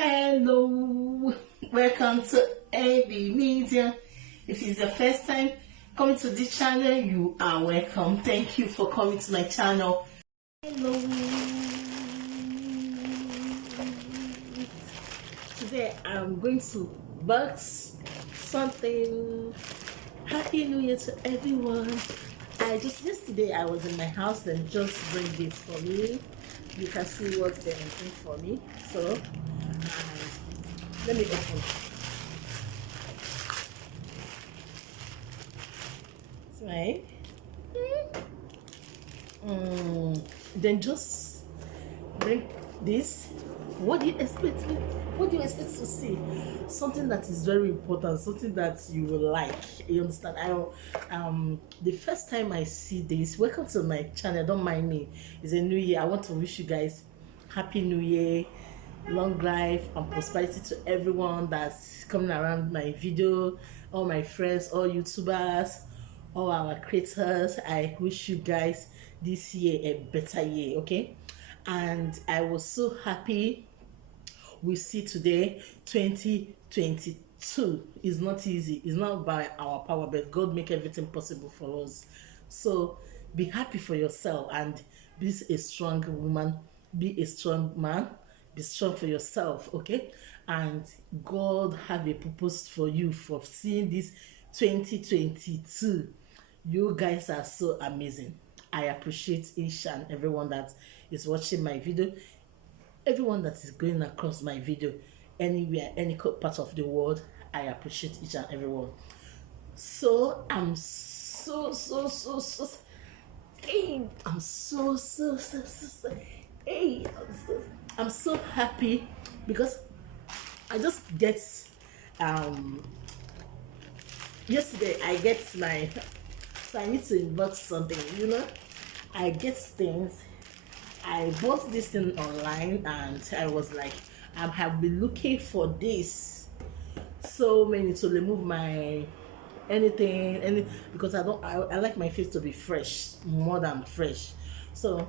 Hello, welcome to Eby Media. If it's your first time coming to this channel, you are welcome. Thank you for coming to my channel. Hello. Today I'm going to box something. Happy New Year to everyone. Yesterday I was in my house and just bring this for me. You can see what they're doing for me. So let me open. Right. Then just bring this. What do you expect? What do you expect to see? Something that is very important, something that you will like. You understand? The first time I see this, welcome to my channel. Don't mind me. It's a new year. I want to wish you guys happy new year, long life and prosperity to everyone that's coming around my video, all my friends, all YouTubers, all our creators. I wish you guys this year a better year, okay? And I was so happy we see today 2022 is not easy. It's not by our power, but God make everything possible for us. So be happy for yourself and be a strong woman, be a strong man, be strong for yourself, okay? And God have a purpose for you for seeing this 2022. You guys are so amazing. I appreciate each and everyone that is watching my video, everyone that is going across my video, anywhere, any part of the world. I appreciate each and everyone. So I'm so happy because I just get yesterday I get my, so I need to box something, you know. I get things. I bought this thing online and I was like, I have been looking for this so many to remove my anything because I like my face to be fresh, more than fresh. So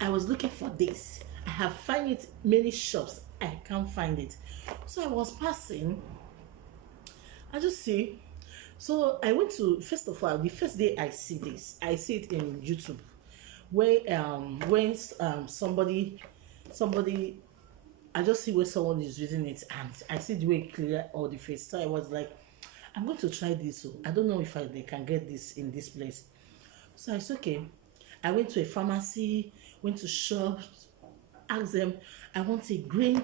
I was looking for this. I have found it many shops. I can't find it. So I was passing. I just see. So I went to, first of all, the first day I see this, I see it in YouTube. When somebody I just see where someone is using it and I see the way it clear all the face. So I was like, I'm going to try this. So I don't know if they can get this in this place. So it's okay. I went to a pharmacy, went to shops, asked them, I want a green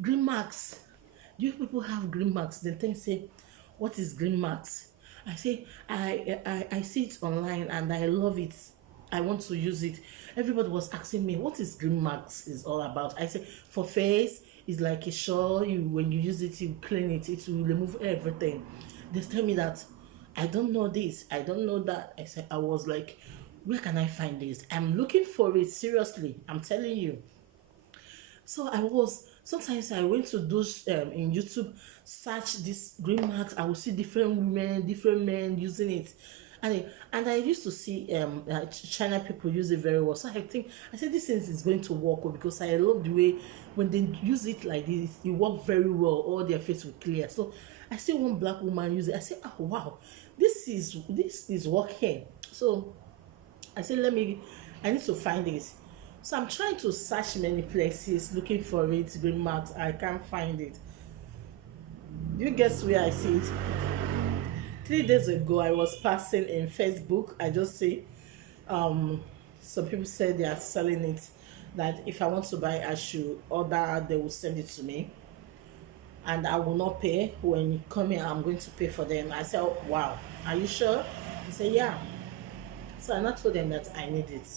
marks. Do you people have green marks? Then they say, what is green marks? I say, I see it online and I love it. I want to use it. Everybody was asking me what is green marks is all about. I say for face it's like a shawl. When you use it, you clean it, it will remove everything. They tell me that I don't know this, I don't know that. I was like, where can I find this? I'm looking for it, seriously, I'm telling you. So sometimes I went to those in YouTube, search this green marks. I will see different women, different men using it. And I used to see China people use it very well. So I said this thing is going to work well because I love the way when they use it like this, it works very well. All their face will clear. So I see one black woman use it. I said, oh wow, this is working. So I said, I need to find this. So I'm trying to search many places looking for it, green marks. I can't find it. You guess where I see it? 3 days ago, I was passing in Facebook. I just see some people said they are selling it, that if I want to buy, I should order, they will send it to me. And I will not pay. When you come here, I'm going to pay for them. I said, oh, wow, are you sure? He said, yeah. So I told them that I need it.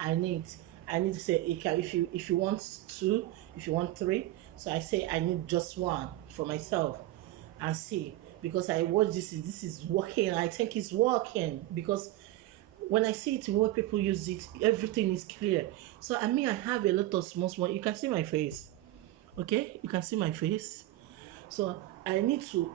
I need to say, if you want 2, if you want 3. So I say I need just 1 for myself and see. Because I watch this is working. I think it's working because when I see it, when people use it, everything is clear. So I have a lot of small. You can see my face, okay? You can see my face. So I need to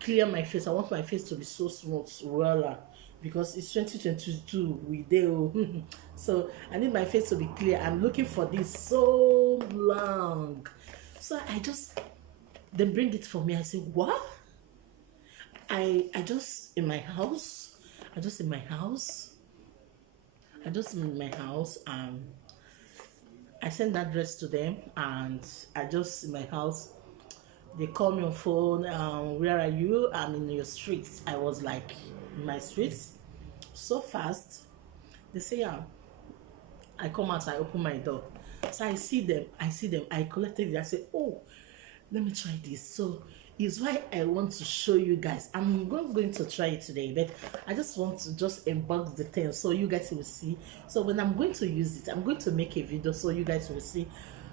clear my face. I want my face to be so smooth, well, because it's 2022. We do. So I need my face to be clear. I'm looking for this so long. So I just, they bring it for me. I say, what? I just in my house. I just in my house. I just in my house. I send that dress to them, and I just in my house. They call me on phone. Where are you? I'm in your street. I was like, in my street, so fast. They say, yeah. I come out. I open my door. So I see them. I see them. I collected it. I say, oh, let me try this. So it's why I want to show you guys. I'm going to try it today, but I just want to just unbox the thing so you guys will see. So when I'm going to use it, I'm going to make a video so you guys will see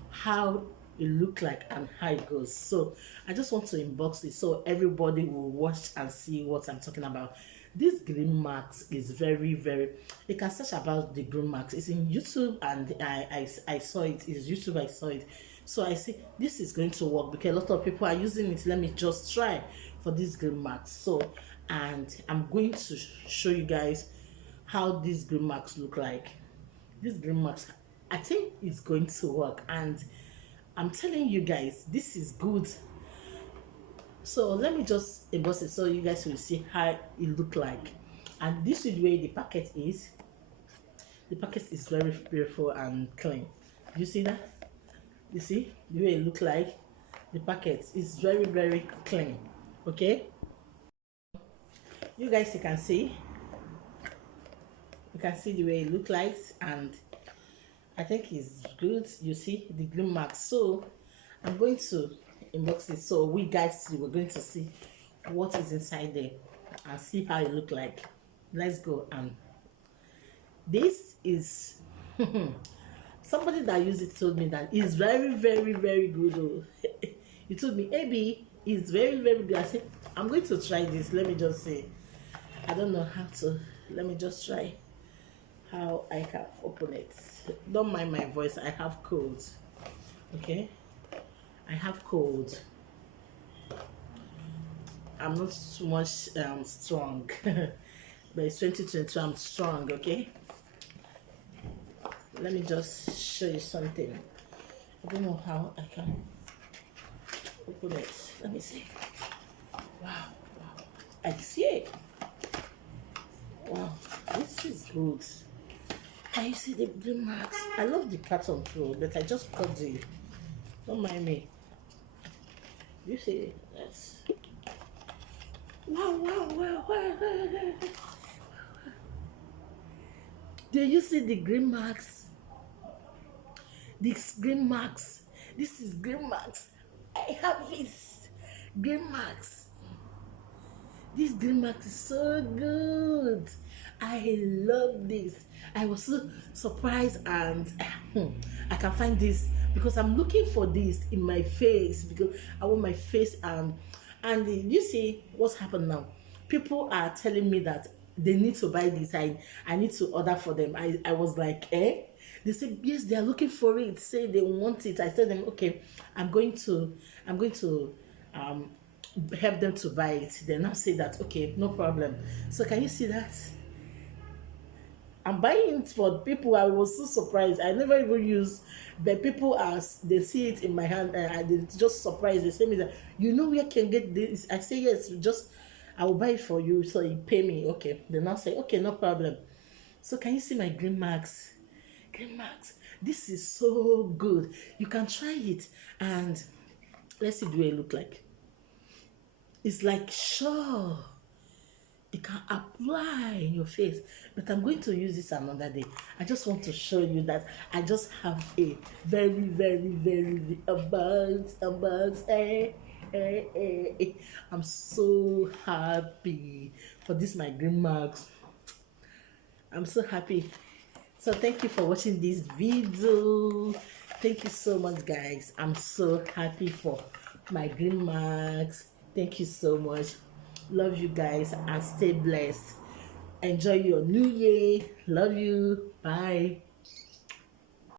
how it look like and how it goes. So I just want to unbox it so everybody will watch and see what I'm talking about. This green mask is very, very, you can search about the green mask. It's in YouTube, and I saw it. It's YouTube. I saw it. So I see this is going to work because a lot of people are using it. Let me just try for this green mask. So, and I'm going to show you guys how this green mask look like. This green mask, I think it's going to work, and I'm telling you guys, this is good. So let me just emboss it so you guys will see how it look like. And this is the way the packet is. The packet is very beautiful and clean. You see that? You see the way it look like? The packet is very, very clean. Okay, you guys, you can see the way it look like, and I think it's good. You see the green mark. So I'm going to unbox it so we guys we're going to see what is inside there and see how it look like. Let's go. And this is somebody that used it told me that it's very, very, very good. Oh. He told me, Eby, it's very, very good. I said, I'm going to try this. Let me just say, I don't know how to. Let me just try how I can open it. Don't mind my voice. I have cold. Okay, I have cold. I'm not too much strong, but it's 2022. I'm strong. Okay. Let me just show you something. I don't know how I can open it. Let me see. Wow, wow. I see it. Wow, this is good. Can you see the blue marks? I love the carton too, but I just cut the. Don't mind me. You see that's. Wow, wow, wow, wow. Do you see the green marks? This green marks. This is green marks. I have this green marks. This green marks is so good. I love this. I was so surprised, and I can find this because I'm looking for this in my face because I want my face. And you see what's happened now. People are telling me that they need to buy this. I need to order for them. I was like, eh? They said yes, they are looking for it. Say they want it. I told them, okay, I'm going to help them to buy it. They now say that okay, no problem. So can you see that? I'm buying it for people. I was so surprised. I never even use, but people as they see it in my hand, and they just surprised. They say me that you know where I can get this. I say yes, just I will buy it for you. So you pay me. Okay. They now say okay, no problem. So can you see my green marks? Green marks. This is so good. You can try it, and let's see the way it look like. It's like sure. It can apply in your face, but I'm going to use this another day. I just want to show you that I just have a very, very, very box. I'm so happy for this my green marks. I'm so happy. So thank you for watching this video. Thank you so much, guys. I'm so happy for my green marks. Thank you so much. Love you guys and stay blessed. Enjoy your new year. Love you. Bye.